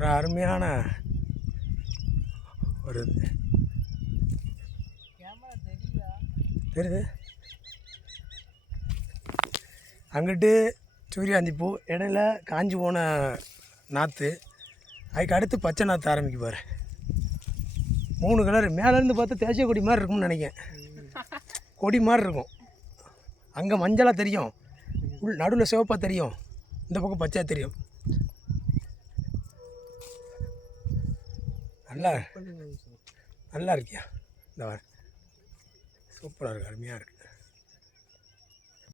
ஒரு அருமையான ஒரு தெரியுது. அங்கிட்டு சூரியகாந்தி பூ, இடையில காஞ்சி போன நாற்று, அதுக்கு அடுத்து பச்சை நாற்று ஆரம்பிக்கு பாரு. 3 கலர். மேலேருந்து பார்த்தா தேசிய கொடி மாதிரி இருக்கும்னு நினைக்கிறேன். கொடி மாதிரி இருக்கும். அங்கே மஞ்சளாக தெரியும், நடுவில் சிவப்பாக தெரியும், இந்த பக்கம் பச்சையாக தெரியும். நல்லா இருக்கியா? இந்த சூப்பராக இருக்குது, அருமையாக இருக்குது.